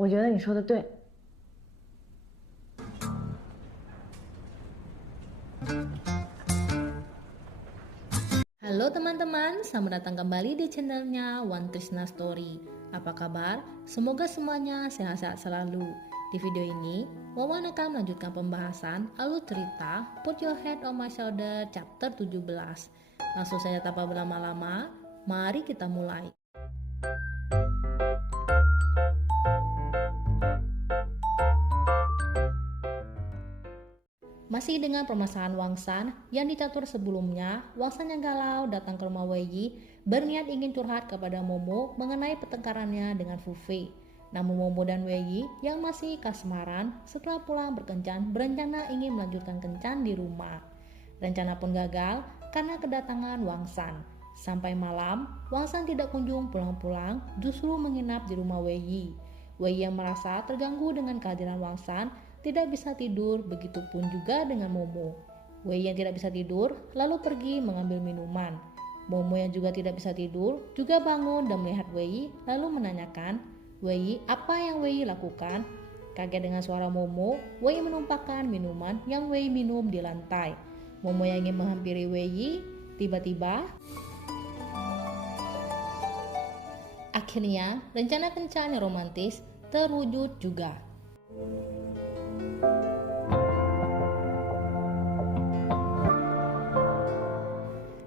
我觉得你说的对。Halo teman-teman, selamat datang kembali di channelnya One Trishna Story. Apa kabar? Semoga semuanya sehat-sehat selalu. Di video ini, Wawan akan melanjutkan pembahasan alur cerita Put Your Head on My Shoulder chapter 17. Langsung saja tanpa berlama-lama, mari kita mulai. Masih dengan permasalahan Wangsan yang dicatur sebelumnya, Wangsan yang galau datang ke rumah Wei Yi berniat ingin curhat kepada Momo mengenai pertengkarannya dengan Fu Fei. Namun Momo dan Wei Yi yang masih kasmaran setelah pulang berkencan berencana ingin melanjutkan kencan di rumah. Rencana pun gagal karena kedatangan Wangsan. Sampai malam, Wangsan tidak kunjung pulang-pulang, justru menginap di rumah Wei Yi. Wei Yi yang merasa terganggu dengan kehadiran Wangsan tidak bisa tidur, begitupun juga dengan Momo. Wei yang tidak bisa tidur lalu pergi mengambil minuman. Momo yang juga tidak bisa tidur juga bangun dan melihat Wei lalu menanyakan, "Wei, apa yang Wei lakukan?" Kaget dengan suara Momo, Wei menumpahkan minuman yang Wei minum di lantai. Momo yang ingin menghampiri Wei, tiba-tiba akhirnya rencana kencan yang romantis terwujud juga.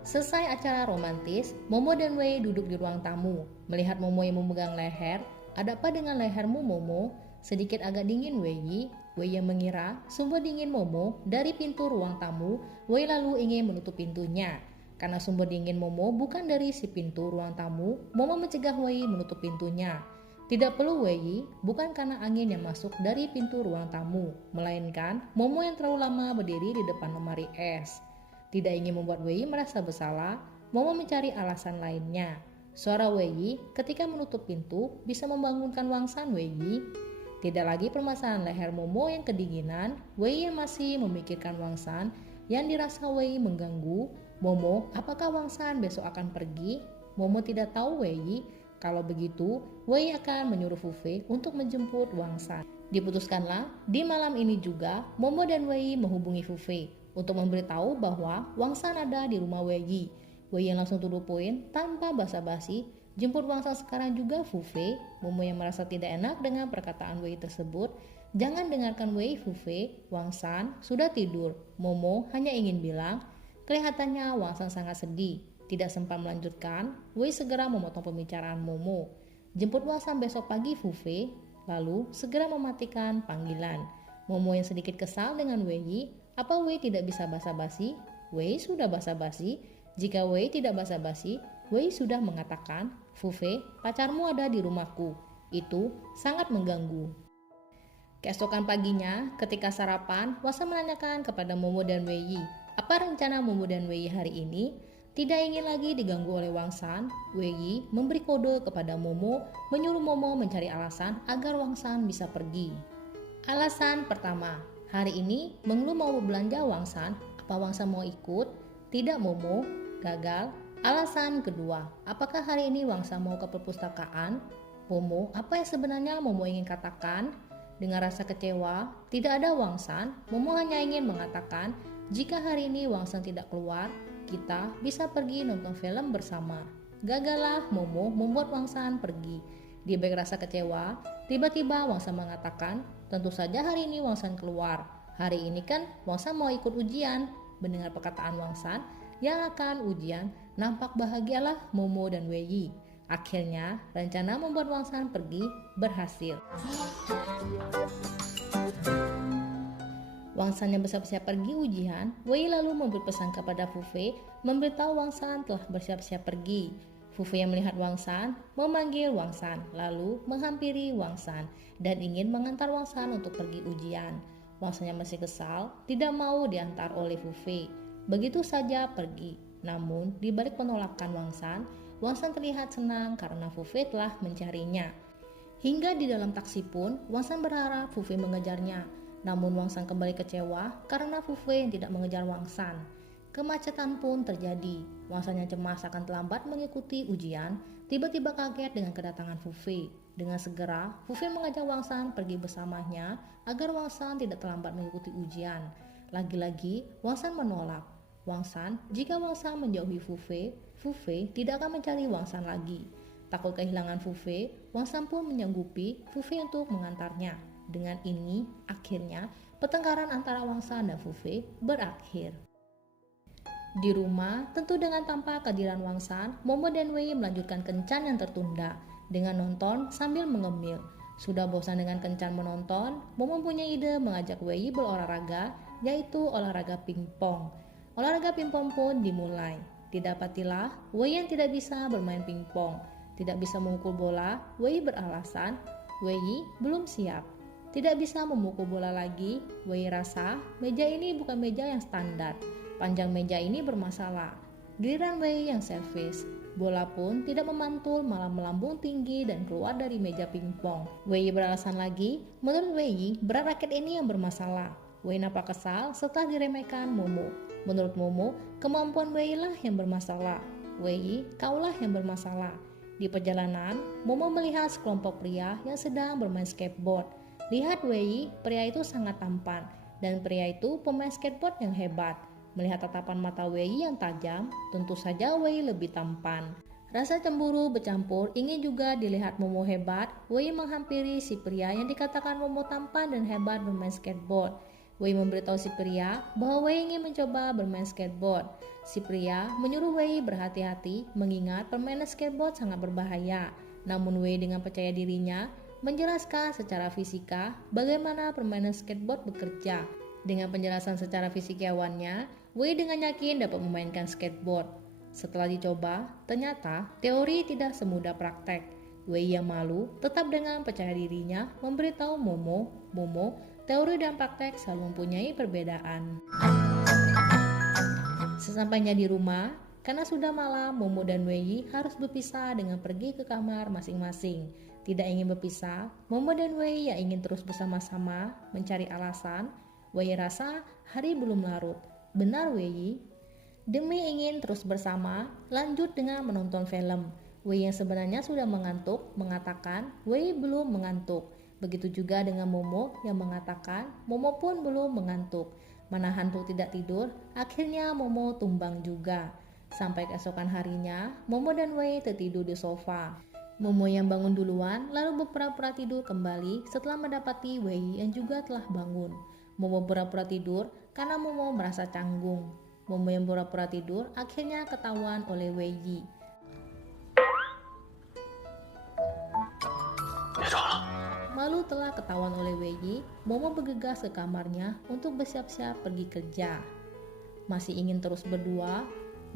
Selesai acara romantis, Momo dan Wei duduk di ruang tamu. Melihat Momo yang memegang leher, "Ada apa dengan lehermu, Momo?" Sedikit agak dingin Wei. Wei yang mengira sumber dingin Momo dari pintu ruang tamu. Wei lalu ingin menutup pintunya. Karena sumber dingin Momo bukan dari si pintu ruang tamu, Momo mencegah Wei menutup pintunya. Tidak perlu Wei, bukan karena angin yang masuk dari pintu ruang tamu, melainkan Momo yang terlalu lama berdiri di depan lemari es. Tidak ingin membuat Wei merasa bersalah, Momo mencari alasan lainnya. Suara Wei ketika menutup pintu bisa membangunkan Wangsan Wei. Tidak lagi permasalahan leher Momo yang kedinginan, Wei yang masih memikirkan Wangsan yang dirasa Wei mengganggu. "Momo, apakah Wangsan besok akan pergi?" Momo tidak tahu Wei. Kalau begitu, Wei akan menyuruh Fu Fei untuk menjemput Wangsan. Diputuskanlah, di malam ini juga Momo dan Wei menghubungi Fu Fei untuk memberitahu bahwa Wangsan ada di rumah Wei Yi. Wei yang langsung to the point tanpa basa-basi, "Jemput Wangsan sekarang juga, Fu Fei." Momo yang merasa tidak enak dengan perkataan Wei tersebut. "Jangan dengarkan Wei, Fu Fei. Wangsan sudah tidur." Momo hanya ingin bilang. Kelihatannya Wangsan sangat sedih. Tidak sempat melanjutkan, Wei segera memotong pembicaraan Momo. "Jemput Wangsan besok pagi, Fu Fei." Lalu segera mematikan panggilan. Momo yang sedikit kesal dengan Wei. Apa Wei tidak bisa basa-basi? Wei sudah basa-basi. Jika Wei tidak basa-basi, Wei sudah mengatakan, "Fu Fei, pacarmu ada di rumahku." Itu sangat mengganggu. Keesokan paginya, ketika sarapan, Wangsan menanyakan kepada Momo dan Wei, apa rencana Momo dan Wei hari ini? Tidak ingin lagi diganggu oleh Wangsan, Wei memberi kode kepada Momo, menyuruh Momo mencari alasan agar Wangsan bisa pergi. Alasan pertama, hari ini Menglu mau belanja Wangsan. Apa Wangsan mau ikut? Tidak, Momo. Gagal. Alasan kedua, apakah hari ini Wangsan mau ke perpustakaan? Momo, apa yang sebenarnya Momo ingin katakan? Dengan rasa kecewa, tidak ada Wangsan, Momo hanya ingin mengatakan, jika hari ini Wangsan tidak keluar, kita bisa pergi nonton film bersama. Gagallah Momo membuat Wangsan pergi. Di balik rasa kecewa, tiba-tiba Wangsan mengatakan, tentu saja hari ini Wangsan keluar. Hari ini kan Wangsan mau ikut ujian. Mendengar perkataan Wangsan yang akan ujian, nampak bahagialah Momo dan Wei. Akhirnya, rencana membuat Wangsan pergi berhasil. Wangsan yang bersiap-siap pergi ujian, Wei lalu memberi pesan kepada Fu Fei, memberitahu Wangsan telah bersiap-siap pergi. Fu Fei yang melihat Wangsan, memanggil Wangsan, lalu menghampiri Wangsan, dan ingin mengantar Wangsan untuk pergi ujian. Wangsan yang masih kesal, tidak mau diantar oleh Fu Fei. Begitu saja pergi. Namun, di balik penolakan Wangsan, Wangsan terlihat senang karena Fu Fei telah mencarinya. Hingga di dalam taksi pun, Wangsan berharap Fu Fei mengejarnya. Namun Wangsan kembali kecewa karena Fu Fei yang tidak mengejar Wangsan. Kemacetan pun terjadi. Wangsan yang cemas akan terlambat mengikuti ujian, tiba-tiba kaget dengan kedatangan Fu Fei. Dengan segera, Fu Fei mengajak Wang Shan pergi bersamanya agar Wang Shan tidak terlambat mengikuti ujian. Lagi-lagi, Wang Shan menolak. Jika Wang Shan menjauhi Fu Fei tidak akan mencari Wang Shan lagi. Takut kehilangan Fu Fei, Wang Shan pun menyanggupi Fu Fei untuk mengantarnya. Dengan ini, akhirnya pertengkaran antara Wang Shan dan Fu Fei berakhir. Di rumah, tentu dengan tanpa kehadiran Wang Shan, Momo dan Wei melanjutkan kencan yang tertunda dengan nonton sambil mengemil. Sudah bosan dengan kencan menonton, Momo punya ide mengajak Wei berolahraga, yaitu olahraga pingpong. Olahraga pingpong pun dimulai. Didapatilah Wei yang tidak bisa bermain pingpong, tidak bisa memukul bola. Wei beralasan Wei belum siap. Tidak bisa memukul bola lagi. Wei rasa meja ini bukan meja yang standar. Panjang meja ini bermasalah. Giliran Wei yang servis. Bola pun tidak memantul, malah melambung tinggi dan keluar dari meja pingpong. Wei beralasan lagi, menurut Wei, berat raket ini yang bermasalah. Wei nampak kesal setelah diremehkan Momo. Menurut Momo, kemampuan Wei lah yang bermasalah. Wei, kaulah yang bermasalah. Di perjalanan, Momo melihat sekelompok pria yang sedang bermain skateboard. Lihat Wei, pria itu sangat tampan, dan pria itu pemain skateboard yang hebat. Melihat tatapan mata Wei yang tajam, tentu saja Wei lebih tampan. Rasa cemburu bercampur ingin juga dilihat Momo hebat. Wei menghampiri si pria yang dikatakan Momo tampan dan hebat bermain skateboard. Wei memberitahu si pria bahwa Wei ingin mencoba bermain skateboard. Si pria menyuruh Wei berhati-hati mengingat permainan skateboard sangat berbahaya. Namun Wei dengan percaya dirinya menjelaskan secara fisika bagaimana permainan skateboard bekerja. Dengan penjelasan secara fisikawannya, Wei dengan yakin dapat memainkan skateboard. Setelah dicoba, ternyata teori tidak semudah praktek. Wei yang malu tetap dengan percaya dirinya memberitahu Momo, teori dan praktek selalu mempunyai perbedaan. Sesampainya di rumah, karena sudah malam, Momo dan Wei harus berpisah dengan pergi ke kamar masing-masing. Tidak ingin berpisah, Momo dan Wei yang ingin terus bersama-sama mencari alasan. Wei rasa hari belum larut. Benar Wei? Demi ingin terus bersama, lanjut dengan menonton film. Wei yang sebenarnya sudah mengantuk mengatakan Wei belum mengantuk. Begitu juga dengan Momo yang mengatakan Momo pun belum mengantuk. Menahan untuk tidak tidur, akhirnya Momo tumbang juga. Sampai keesokan harinya, Momo dan Wei tertidur di sofa. Momo yang bangun duluan lalu berpura-pura tidur kembali setelah mendapati Wei yang juga telah bangun. Momo pura-pura tidur karena Momo merasa canggung. Momo yang pura-pura tidur akhirnya ketahuan oleh Wei Yi. Malu telah ketahuan oleh Wei Yi, Momo bergegas ke kamarnya untuk bersiap-siap pergi kerja. Masih ingin terus berdua,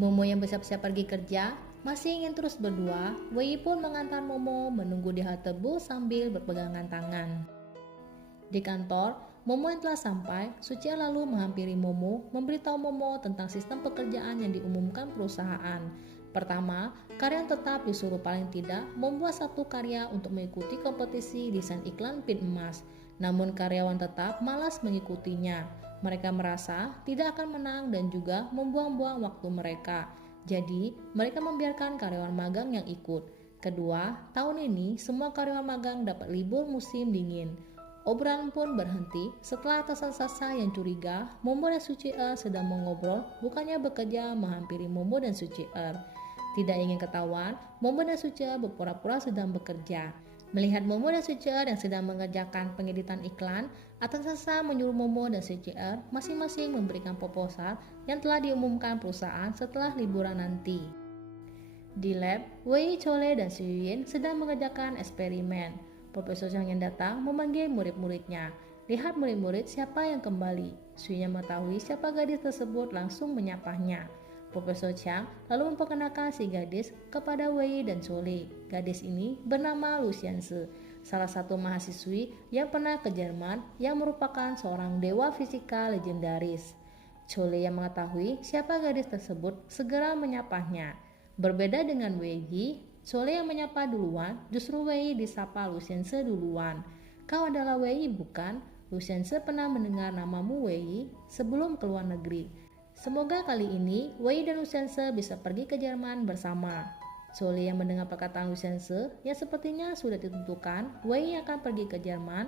Momo yang bersiap-siap pergi kerja, masih ingin terus berdua, Wei Yi pun mengantar Momo menunggu di halte bus sambil berpegangan tangan. Di kantor, Momo yang telah sampai, Sucia lalu menghampiri Momo, memberitahu Momo tentang sistem pekerjaan yang diumumkan perusahaan. Pertama, karyawan tetap disuruh paling tidak membuat satu karya untuk mengikuti kompetisi desain iklan pin emas. Namun karyawan tetap malas mengikutinya. Mereka merasa tidak akan menang dan juga membuang-buang waktu mereka. Jadi, mereka membiarkan karyawan magang yang ikut. Kedua, tahun ini semua karyawan magang dapat libur musim dingin. Obrolan pun berhenti setelah atasan Sasa yang curiga Momo dan Suci sedang mengobrol bukannya bekerja menghampiri Momo dan Suci. Tidak ingin ketahuan, Momo dan Suci berpura-pura sedang bekerja. Melihat Momo dan Suci yang sedang mengerjakan pengeditan iklan, atasan Sasa menyuruh Momo dan Suci masing-masing memberikan proposal yang telah diumumkan perusahaan setelah liburan nanti. Di lab, Wei, Chole, dan Suyuin sedang mengerjakan eksperimen. Profesor Chang yang datang memanggil murid-muridnya. Lihat murid-murid siapa yang kembali. Suyuin mengetahui siapa gadis tersebut langsung menyapanya. Profesor Chang lalu memperkenalkan si gadis kepada Wei dan Chole. Gadis ini bernama Lu Xianzi, salah satu mahasiswi yang pernah ke Jerman yang merupakan seorang dewa fisika legendaris. Chole yang mengetahui siapa gadis tersebut segera menyapanya. Berbeda dengan Wei Yi, Chole yang menyapa duluan, justru Wei disapa Lu Xianzi duluan. Kau adalah Wei bukan? Lu Xianzi pernah mendengar namamu Wei sebelum ke luar negeri. Semoga kali ini Wei dan Lu Xianzi bisa pergi ke Jerman bersama. Chole yang mendengar perkataan Lucianse yang sepertinya sudah ditentukan Wei akan pergi ke Jerman.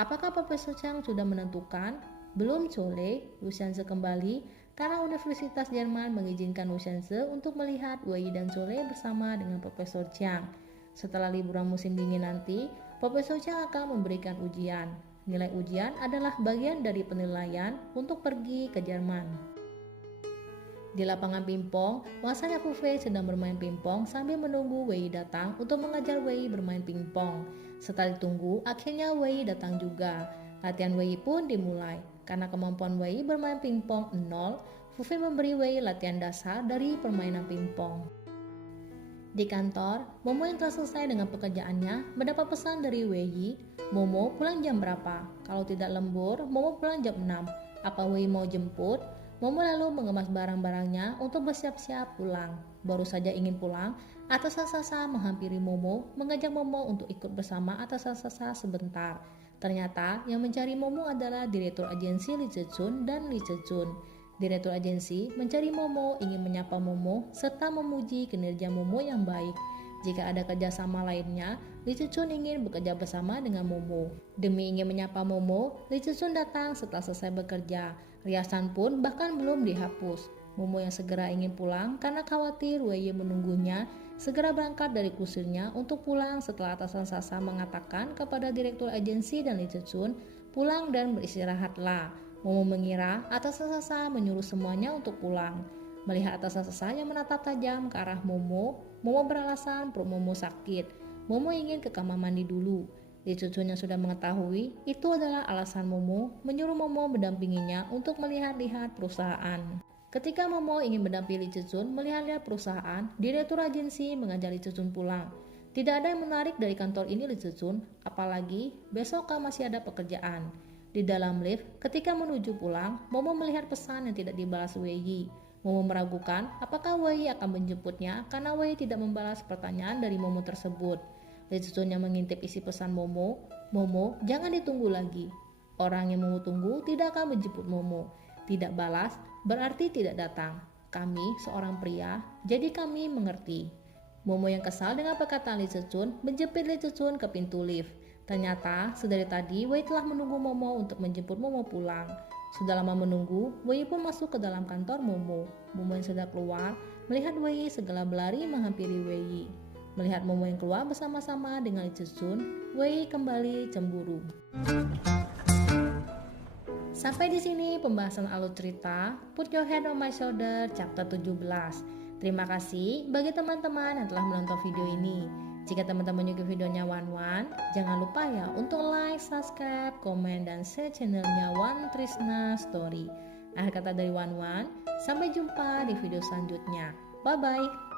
Apakah Profesor Chang sudah menentukan? Belum Chole, Lucianse kembali karena Universitas Jerman mengizinkan Lucianse untuk melihat Wei dan Chole bersama dengan Profesor Chang. Setelah liburan musim dingin nanti, Profesor Chang akan memberikan ujian. Nilai ujian adalah bagian dari penilaian untuk pergi ke Jerman. Di lapangan pingpong, Wasanya Fufei sedang bermain pingpong sambil menunggu Wei datang untuk mengajar Wei bermain pingpong. Setelah ditunggu, akhirnya Wei datang juga. Latihan Wei pun dimulai. Karena kemampuan Wei bermain pingpong 0, Fufei memberi Wei latihan dasar dari permainan pingpong. Di kantor, Momo yang telah selesai dengan pekerjaannya mendapat pesan dari Wei. Momo pulang jam berapa? Kalau tidak lembur, Momo pulang jam 6. Apa Wei mau jemput? Momo lalu mengemas barang-barangnya untuk bersiap-siap pulang. Baru saja ingin pulang, Atasan Sasa menghampiri Momo, mengajak Momo untuk ikut bersama Atasan Sasa sebentar. Ternyata yang mencari Momo adalah Direktur Agensi Lee Zejun dan Lee Zejun. Direktur agensi mencari Momo, ingin menyapa Momo, serta memuji kinerja Momo yang baik. Jika ada kerjasama lainnya, Lee Zejun ingin bekerja bersama dengan Momo. Demi ingin menyapa Momo, Lee Zejun datang setelah selesai bekerja. Riasan pun bahkan belum dihapus. Momo yang segera ingin pulang karena khawatir Wei menunggunya, segera berangkat dari kursinya untuk pulang setelah Atasan Sasa mengatakan kepada Direktur agensi dan Lee Zejun, pulang dan beristirahatlah. Momo mengira Atasan Sasa menyuruh semuanya untuk pulang. Melihat Atasan Sasa yang menatap tajam ke arah Momo, Momo beralasan perut Momo sakit. Momo ingin ke kamar mandi dulu. Lee Zejun yang sudah mengetahui itu adalah alasan Momo menyuruh Momo mendampinginya untuk melihat-lihat perusahaan. Ketika Momo ingin mendampingi Lee Zejun melihat-lihat perusahaan, Direktur agensi mengajak Lee Zejun pulang. Tidak ada yang menarik dari kantor ini Lee Zejun, apalagi besok masih ada pekerjaan. Di dalam lift, ketika menuju pulang, Momo melihat pesan yang tidak dibalas Wei. Momo meragukan apakah Wei akan menjemputnya karena Wei tidak membalas pertanyaan dari Momo tersebut. Lee Zejun yang mengintip isi pesan Momo, Momo jangan ditunggu lagi. Orang yang Momo tunggu tidak akan menjemput Momo. Tidak balas berarti tidak datang. Kami seorang pria, jadi kami mengerti. Momo yang kesal dengan perkataan Lee Zejun menjepit Lee Zejun ke pintu lift. Ternyata, sedari tadi Wei telah menunggu Momo untuk menjemput Momo pulang. Sudah lama menunggu, Wei pun masuk ke dalam kantor Momo. Momo yang sudah keluar, melihat Wei segera berlari menghampiri Wei. Melihat Momo yang keluar bersama-sama dengan Lee Zejun, Wei kembali cemburu. Sampai di sini pembahasan alur cerita Put Your Head on My Shoulder chapter 17. Terima kasih bagi teman-teman yang telah menonton video ini. Jika teman-teman juga videonya Wan, jangan lupa ya untuk like, subscribe, komen, dan share channelnya Wan Trisna Story. Akhir kata dari Wan, sampai jumpa di video selanjutnya. Bye-bye.